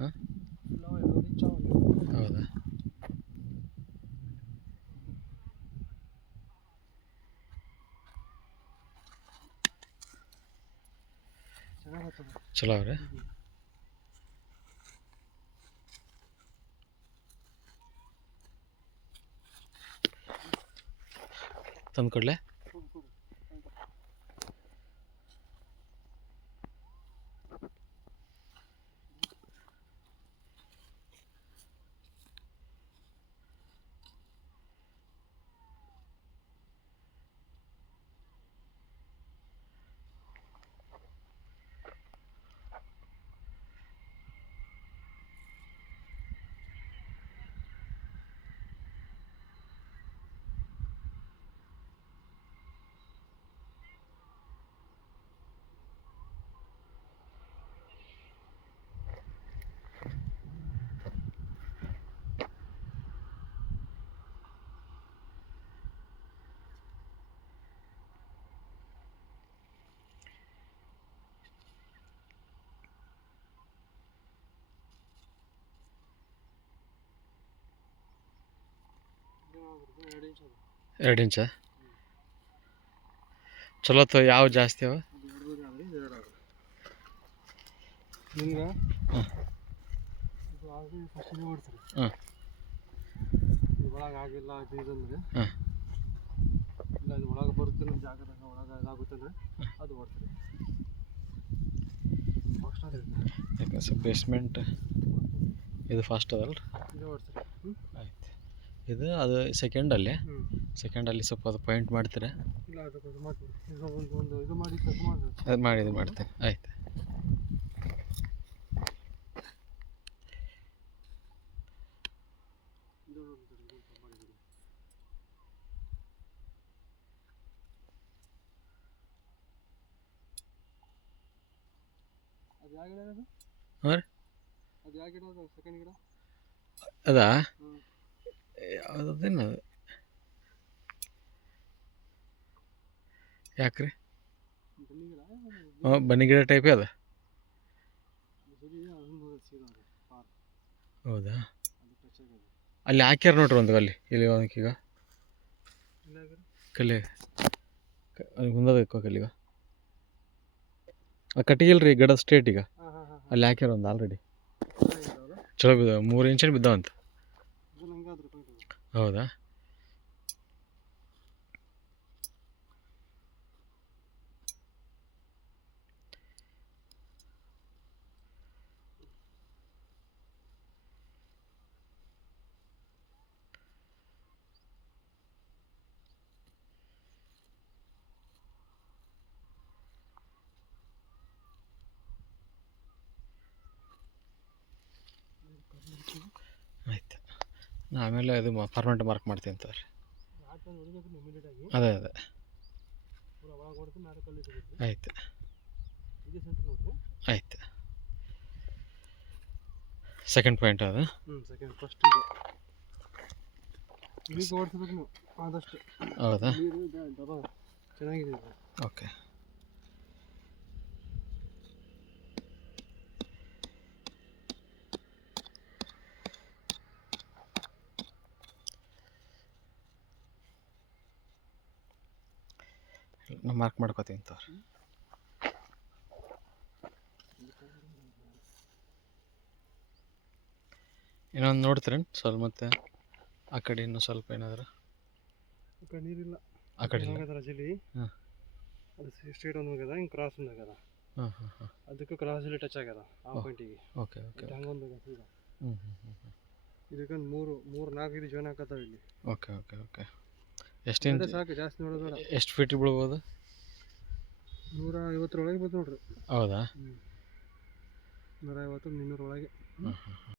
ಹಾಂ, ನಾವು 2 ಇಂಚ್ ಹೌದಾ? ಚೆನ್ನಾಗತ್ತದ. ಚಲೋ ಅವ್ರೆ. ತಂದು ಕೊಡಲೇ? ಇದು 2 ಇಂಚ್ ಅದ. 2 ಇಂಚ ಚಲೋ ಅಥವಾ ಯಾವ ಜಾಸ್ತಿ ಅವ? ಅದು 2 ಆದ್ರಿ, ಇದು 2 ಆದ್ರಿ. ನಿಮ್ಗೆ ಹಾಂ ಇದು ಆಗಲಿ ಫಸ್ಟ್ ಇದು ಓಡಿಸ್ರಿ. ಹಾಂ ಇದು ಒಳಗೆ ಆಗಿಲ್ಲ ಅದು ಇದಂದ್ರೆ, ಹಾಂ ಇಲ್ಲ ಇದು ಒಳಗೆ ಬರುತ್ತಿಲ್ಲ ಜಾಗದಾಗ ಒಳಗೆ ಇದಾಗುತ್ತಂದ್ರೆ ಅದು ಓಡಿಸ್ರಿ. ಫಸ್ಟ್ ಅದ ಯಾಕೆ ಸ್ವಲ್ಪ ಬೇಸ್ಮೆಂಟ್ ಇದು ಫಾಸ್ಟ್ ಅದಲ್ಲ ರೀ? ಇದು ಓಡಿಸ್ರಿ. ಆಯ್ತು. ಅದು ಸೆಕೆಂಡಲ್ಲಿ ಹ್ಞೂ ಸೆಕೆಂಡಲ್ಲಿ ಸ್ವಲ್ಪ ಅದು ಪಾಯಿಂಟ್ ಮಾಡ್ತೀರಾ? ಇಲ್ಲ ಅದಕ್ಕೆ ಇದು ಮಾಡ್ತೀವಿ. ಇದು ಒಂದು ಇದು ಮಾಡಿ ಕಟ್ ಮಾಡಿರಿ. ಅದು ಮಾಡಿ ಇದು ಮಾಡ್ತೇನೆ. ಆಯ್ತು. ಇದು ಮಾಡಿಬಿಡಿ. ಅದು ಯಾವ ಗಿಡ ಅದು? ಹಾಂ ರೀ, ಅದು ಯಾವ ಗಿಡ ಅದು? ಸೆಕೆಂಡ್ ಗಿಡ ಅದಾ? ಹ್ಞೂ ಯಾವುದೇನು ಅದು? ಯಾಕೆ ರೀ? ಬನ್ನಿ ಗಿಡ ಹಾಂ, ಬನ್ನಿ ಗಿಡ ಟೈಪೇ ಅದ. ಸರಿ ಅದೊಂದು ಸೀದಾ ಅದು ಪಾರ್ ಹೌದಾ? ಅದು ಟಚ್ ಆಗಿದೆ. ಅಲ್ಲಿ ಹಾಕ್ಯಾರ ನೋಡ್ರಿ ಒಂದು ಅಲ್ಲಿ ಇಲ್ಲಿ ಒಂದಕ್ಕೀಗ ಇಲ್ಲ ಆಗಿದೆ. ಕಲ್ಲಿ ಅಲ್ಲಿ ಮುಂದದ ಕಲ್ಲಿಗ ಆ ಕಟ್ಟಿಗಿಲ್ಲ ರೀ ಗಿಡ ಸ್ಟ್ರೇಟ್ ಈಗ ಹಾಂ ಹಾಂ ಹಾಂ ಅಲ್ಲಿ ಹಾಕ್ಯಾರ ಒಂದು ಆಲ್ರೆಡಿ ಚೆನ್ನಾಗಿದ್ದಾವಲ್ಲ. ಚಲೋ ಬಿದ್ದಾವೆ. 3 ಇಂಚಲ್ಲಿ ಬಿದ್ದಾವಂತ. ಇದು ನಂಗೆ ಅದ್ರ ಪಾಯಿಂಟ್ ಅದು. ಹೌದಾ? ಆಯ್ತು. ನಾ ಆಮೇಲೆ ಅದು ಪರ್ಮನೆಂಟ್ ಮಾರ್ಕ್ ಮಾಡ್ತೀನಿ ಅಂತಾರೆ. ಯಾಕೆ ಹೊಡಿಬೇಕು ಇಮಿಡಿಯೇಟ್ ಆಗಿ ಅದೇ ಅದೇ ಪೂರ ಒಳಗೆ ಹೊಡೆದು ಮೇಲೆ ಕಲ್ಲು ಇಟ್ಬಿಡ್ರಿ. ಆಯ್ತು. ಇದೇ ಸೆಂಟ್ರ್ ನೋಡ್ರಿ. ಆಯ್ತು. ಸೆಕೆಂಡ್ ಪಾಯಿಂಟ್ ಅದು. ಸೆಕೆಂಡ್ ಫಸ್ಟ್ ಇದು ಇದಕ್ಕೆ ಓಡಿಸ್ಬೇಕು ನೀವು ಆದಷ್ಟು. ಹೌದಾ? ನೀರು ದಬ ಚೆನ್ನಾಗಿದೆ ಇದು. ಓಕೆ. ನಾ ಮಾರ್ಕ್ ಮಾಡ್ಕೋತೀನಿ ತೋರಿ. ಇನ್ನೊಂದು ನೋಡ್ತೀರೇನು ಸ್ವಲ್ಪ ಮತ್ತೆ ಆ ಕಡೆ ಇನ್ನೂ ಸ್ವಲ್ಪ ಏನಾದ್ರು? ಈ ಕಡೆ ನೀರಿಲ್ಲ. ಆ ಕಡೆ ಇಲ್ಲ? ಹೋಗದ ಜಲ್ಲಿ ಹಾಂ ಅದು ಸ್ಟ್ರೇಟ್ ಒಂದು ಹೋಗ್ಯದ, ಹಿಂಗೆ ಕ್ರಾಸ್ ಒಂದು ಆಗ್ಯದ. ಹಾಂ ಹಾಂ ಹಾಂ ಅದಕ್ಕೆ ಕ್ರಾಸಲ್ಲಿ ಟಚ್ ಆಗ್ಯದ ಆ ಪಾಯಿಂಟಿಗೆ. Okay okay ಹಂಗೊಂದು ಹೋಗ್ಯದ. ಹ್ಞೂ ಹ್ಞೂ ಹ್ಞೂ ಹ್ಞೂ ಇದಕ್ಕೆ 3-4 ಇದು ಜಾಯ್ನ್ ಹಾಕತ್ತಾವ ಇಲ್ಲಿ. Okay okay okay. ಎಷ್ಟು ಇಂಚ್ ಸಾಕು, ಜಾಸ್ತಿ ನೋಡೋದು ಬೇಡ. ಎಷ್ಟು ಫೀಟ್ ಬೀಳ್ಬೋದು? 150 ಒಳಗೆ ಬಂತು ನೋಡ್ರಿ. ಹೌದಾ? 150-300 ಒಳಗೆ. ಹಾಂ ಹಾಂ ಹಾಂ